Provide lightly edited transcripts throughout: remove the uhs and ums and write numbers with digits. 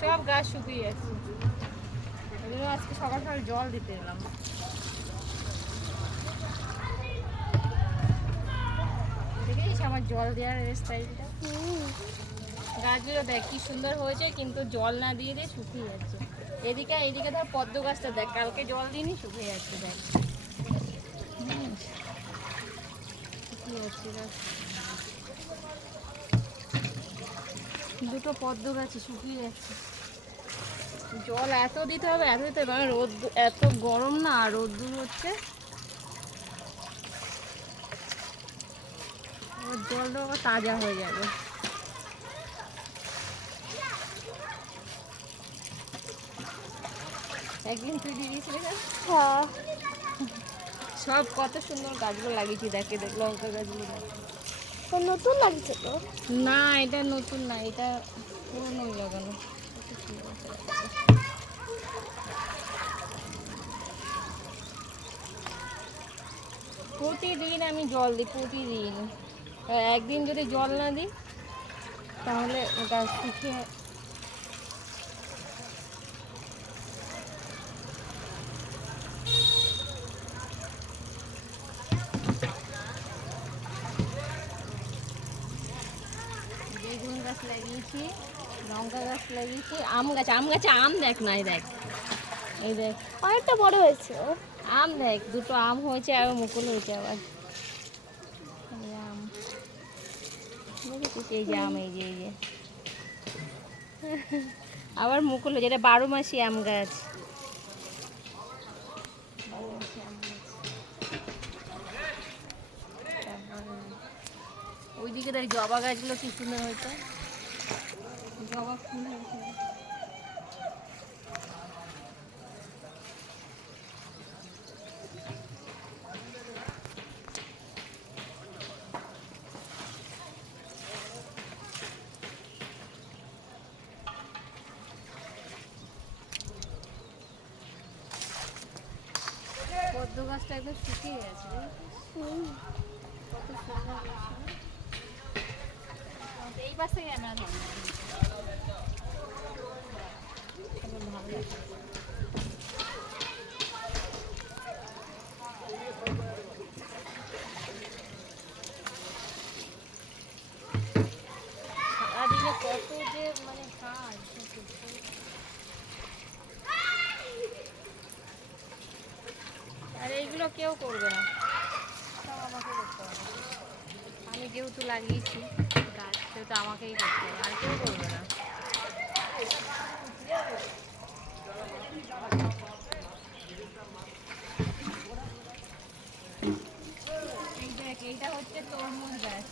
সব গাছ শুকিয়ে যাচ্ছে। আজকে সকাল সকাল জল দিতে এলাম। দেখেছিস আমার জল দেওয়ার স্টাইলটা? গাছগুলো দেখ কি সুন্দর হয়েছে, কিন্তু জল না দিয়ে দিয়ে শুকিয়ে যাচ্ছে। এদিকে ধর পদ্ম গাছটা দেখ, কালকে জল দিইনি, শুকিয়ে যাচ্ছে দেখ। শুকিয়ে যাচ্ছে গাছ, দুটো পদ্ম গাছে শুকিয়ে যাচ্ছে। জল এত দিতে হবে, মানে রোদ এত গরম না, রোদ্দুর হচ্ছে, জলটা আবার তাজা হয়ে যাবে। একদিন তুই দিয়ে গেছিলি না? হ্যাঁ, সব কত সুন্দর গাছগুলো লাগিয়েছি, দেখে দেখ লঙ্কা গাছগুলো দেখ। নতুন লাগছে তো? না, এটা নতুন না, এটা পুরোনোই লাগানো। প্রতিদিন আমি জল দিই, প্রতিদিন। একদিন যদি জল না দিই তাহলে গাছ শুকিয়ে বেগুন গাছ লাগিয়েছি, লঙ্কা গাছ লাগিয়েছি, আম গাছে আম দেখ, নাই দেখ, এই দেখ অনেকটা বড় হয়েছে। আম দেখ, দুটো আম হয়েছে আর মুকুল হয়েছে আবার। এই আম দেখেছিস? এই যে আম, এই যে আবার মুকুল হয়েছে। এটা 12 মাসি আম গাছ। ওইদিকে দেখ জবা গাছগুলো কি সুন্দর হয়েছে, জবা ফুল হয়েছে। পদ্ম গাছটা একদম শুকিয়ে গেছে, কত সুন্দর হয়েছে। এই পাশে আমরা ভালো লাগে। সারাদিনে কত যে মানে কাজ, আর এইগুলো কেউ করবে না, সব আমাকে করতে হবে। আমি যেহেতু লাগিয়েছি গাছ, সেহেতু আমাকেই করতে হবে, আর কেউ করবে না। এই দেখ, এইটা হচ্ছে তরমুজ গাছ,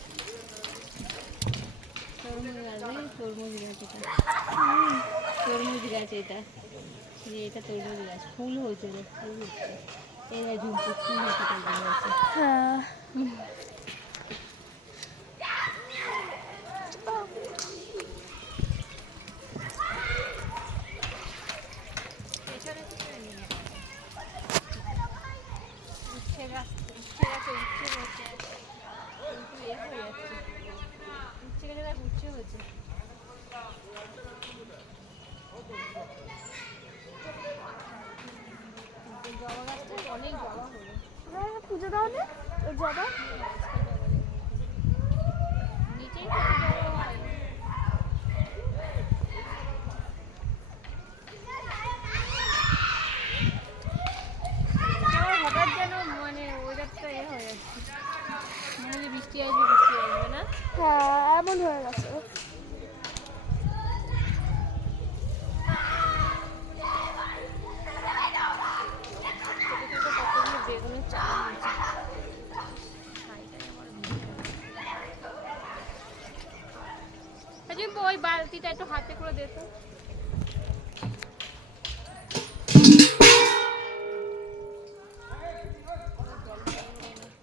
তরমুজ গাছ, তরমুজ গাছ, এটা তরমুজ গাছ, এটা তরমুজ গাছ, ফুল হয়েছে রে, ফুল হচ্ছে, এই যে ঝুমকো ফুল হচ্ছে তরমুজ গাছে। হ্যাঁ, উচ্ছে গাছে উচ্ছে হচ্ছে, কিন্তু এ হয়ে যাচ্ছে, উচ্ছে গাছে দেখ উচ্ছে হচ্ছে। জবা গাছটা অনেক জবা হলো। পুজো দাও না ওই জবা। নিচেই তো জবা হয়। হঠাৎ যেন মানে ওয়েদারটা এ হয়ে যাচ্ছে, মনে হয় বৃষ্টি আসবে না। হ্যাঁ, এমন হয়ে গেছে। বেগুনের চারা হয়েছে। ওই বালতিটা একটু হাতে করে দে তো।